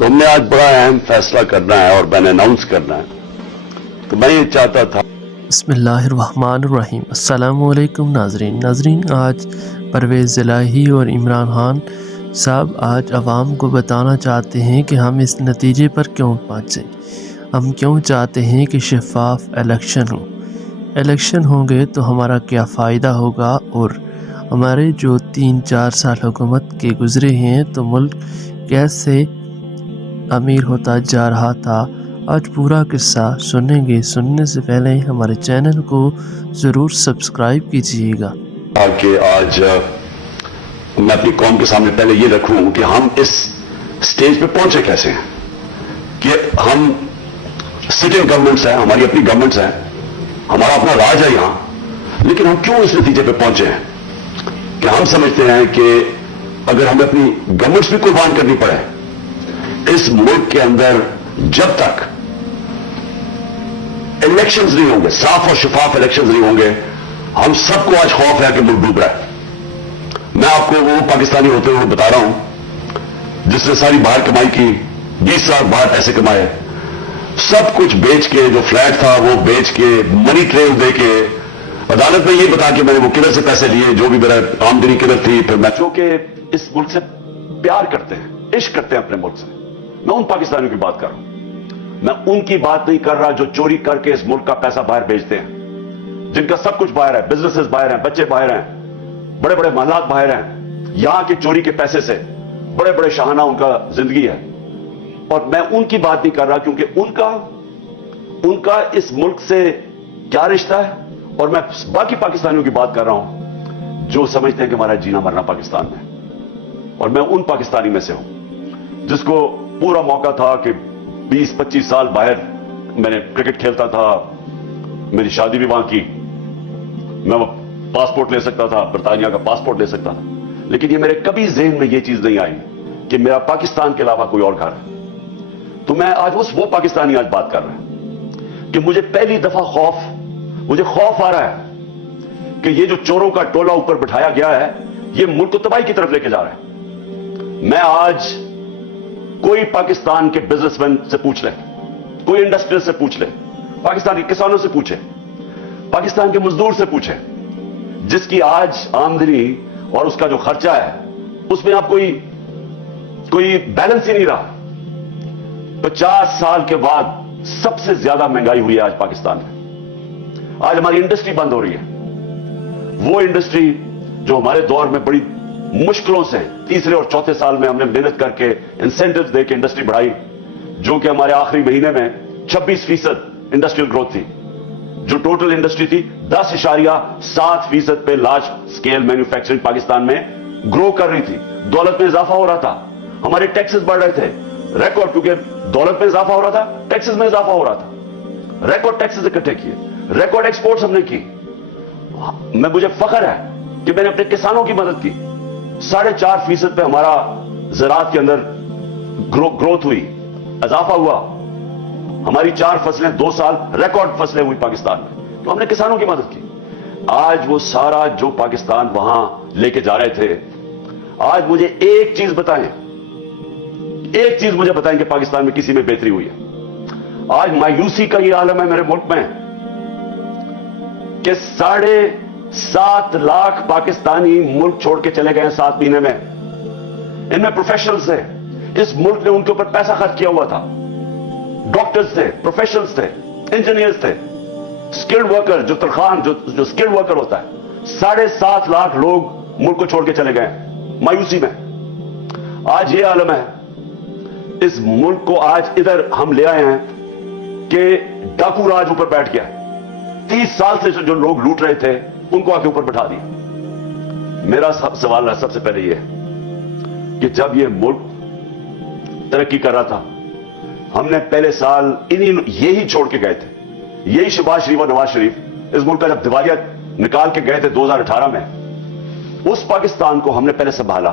تو ہم نے آج بڑا اہم فیصلہ کرنا ہے اور میں نے اناؤنس کرنا ہے. تو میں یہ چاہتا تھا. بسم اللہ الرحمن الرحیم. السلام علیکم ناظرین آج پرویز الہی اور عمران خان صاحب آج عوام کو بتانا چاہتے ہیں کہ ہم اس نتیجے پر کیوں پہنچے. ہم کیوں چاہتے ہیں کہ شفاف الیکشن ہوں گے تو ہمارا کیا فائدہ ہوگا، اور ہمارے جو 3-4 سال حکومت کے گزرے ہیں تو ملک کیسے امیر ہوتا جا رہا تھا. آج پورا قصہ سنیں گے. سننے سے پہلے ہمارے چینل کو ضرور سبسکرائب کیجیے گا. کہ آج میں اپنی قوم کے سامنے پہلے یہ رکھوں کہ ہم اس سٹیج پہ پہنچے کیسے ہیں. کہ ہم سٹنگ گورنمنٹس ہیں، ہماری اپنی گورنمنٹس ہیں، ہمارا اپنا راج ہے یہاں، لیکن ہم کیوں اس نتیجے پہ پہنچے ہیں کہ ہم سمجھتے ہیں کہ اگر ہمیں اپنی گورنمنٹس بھی قربان کرنی پڑے اس ملک کے اندر، جب تک الیکشنز نہیں ہوں گے، صاف اور شفاف الیکشنز نہیں ہوں گے، ہم سب کو آج خوف ہے کہ ملک ڈوب رہا ہے. میں آپ کو وہ پاکستانی ہوتے ہوئے بتا رہا ہوں جس نے ساری باہر کمائی کی، 20 سال باہر پیسے کمائے، سب کچھ بیچ کے، جو فلیٹ تھا وہ بیچ کے، منی ٹریل دے کے، عدالت میں یہ بتا کہ میں نے وہ کدھر سے پیسے لیے، جو بھی میرا آمدنی کدھر تھی. پھر میں چونکہ اس ملک سے پیار کرتے ہیں، عشق کرتے ہیں اپنے ملک سے، میں ان پاکستانیوں کی بات کر رہا ہوں. میں ان کی بات نہیں کر رہا جو چوری کر کے اس ملک کا پیسہ باہر بیچتے ہیں، جن کا سب کچھ باہر ہے، بزنسز باہر ہیں، بچے باہر ہیں، بڑے بڑے محلات باہر ہیں. یہاں کے چوری کے پیسے سے بڑے بڑے شاہانہ ان کا زندگی ہے. اور میں ان کی بات نہیں کر رہا کیونکہ ان کا اس ملک سے کیا رشتہ ہے. اور میں باقی پاکستانیوں کی بات کر رہا ہوں جو سمجھتے ہیں کہ ہمارا جینا مرنا پاکستان میں. اور میں ان پاکستانی میں سے ہوں جس کو پورا موقع تھا کہ 20-25 سال باہر میں نے کرکٹ کھیلتا تھا، میری شادی بھی وہاں کی، میں وہ پاسپورٹ لے سکتا تھا، برطانیہ کا پاسپورٹ لے سکتا تھا، لیکن یہ میرے کبھی ذہن میں یہ چیز نہیں آئی کہ میرا پاکستان کے علاوہ کوئی اور گھر ہے. تو میں آج وہ پاکستانی آج بات کر رہا ہوں کہ مجھے پہلی دفعہ مجھے خوف آ رہا ہے کہ یہ جو چوروں کا ٹولہ اوپر بٹھایا گیا ہے یہ ملک کو تباہی کی طرف لے کے جا رہا ہے. میں آج کوئی پاکستان کے بزنس مین سے پوچھ لے، کوئی انڈسٹریل سے پوچھ لے، پاکستان کے کسانوں سے پوچھے، پاکستان کے مزدور سے پوچھے، جس کی آج آمدنی اور اس کا جو خرچہ ہے اس میں آپ کوئی بیلنس ہی نہیں رہا. 50 سال کے بعد سب سے زیادہ مہنگائی ہوئی ہے آج پاکستان میں. آج ہماری انڈسٹری بند ہو رہی ہے، وہ انڈسٹری جو ہمارے دور میں بڑی مشکلوں سے تیسرے اور چوتھے سال میں ہم نے محنت کر کے انسینٹیوز دے کے انڈسٹری بڑھائی، جو کہ ہمارے آخری مہینے میں 26% انڈسٹریل گروتھ تھی. جو ٹوٹل انڈسٹری تھی 10.7% پہ لارج سکیل مینوفیکچرنگ پاکستان میں گرو کر رہی تھی. دولت میں اضافہ ہو رہا تھا، ہمارے ٹیکسز بڑھ رہے تھے، ریکارڈ، کیونکہ دولت میں اضافہ ہو رہا تھا، ٹیکسز میں اضافہ ہو رہا تھا، ریکارڈ ٹیکسز اکٹھے کیے، ریکارڈ ایکسپورٹس ہم نے کی. مجھے فخر ہے کہ میں نے اپنے کسانوں کی مدد کی. 4.5% پہ ہمارا زراعت کے اندر گروتھ ہوئی، اضافہ ہوا. ہماری 4 فصلیں 2 سال ریکارڈ فصلیں ہوئی پاکستان میں، تو ہم نے کسانوں کی مدد کی. آج وہ سارا جو پاکستان وہاں لے کے جا رہے تھے، آج مجھے ایک چیز بتائیں کہ پاکستان میں کسی میں بہتری ہوئی ہے. آج مایوسی کا یہ عالم ہے میرے ملک میں کہ 7.5 لاکھ پاکستانی ملک چھوڑ کے چلے گئے ہیں 7 مہینے میں. ان میں پروفیشنلز تھے، اس ملک نے ان کے اوپر پیسہ خرچ کیا ہوا تھا. ڈاکٹرز تھے، پروفیشنلز تھے، انجینئرز تھے، سکلڈ ورکر، جو ترخان جو سکلڈ ورکر ہوتا ہے. 7.5 لاکھ لوگ ملک کو چھوڑ کے چلے گئے مایوسی میں. آج یہ عالم ہے. اس ملک کو آج ادھر ہم لے آئے ہیں کہ ڈاکو راج اوپر بیٹھ گیا. 30 سال سے جو لوگ لوٹ رہے تھے ان کو آ کے اوپر بٹھا دیا. میرا سوال ہے سب سے پہلے یہ کہ جب یہ ملک ترقی کر رہا تھا، ہم نے پہلے سال یہی چھوڑ کے گئے تھے، یہی شہباز شریف اور نواز شریف اس ملک کا جب دیوالیہ نکال کے گئے تھے 2018 میں، اس پاکستان کو ہم نے پہلے سنبھالا.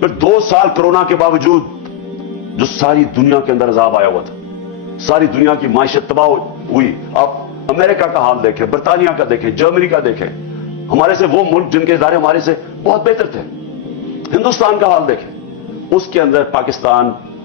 پھر 2 سال کرونا کے باوجود جو ساری دنیا کے اندر عذاب آیا ہوا تھا، ساری دنیا کی معیشت تباہ ہوئی. آپ امریکہ کا حال دیکھیں، برطانیہ کا دیکھیں، جرمنی کا دیکھیں، ہمارے سے وہ ملک جن کے ادارے ہمارے سے بہت بہتر تھے. ہندوستان کا حال دیکھیں، اس کے اندر پاکستان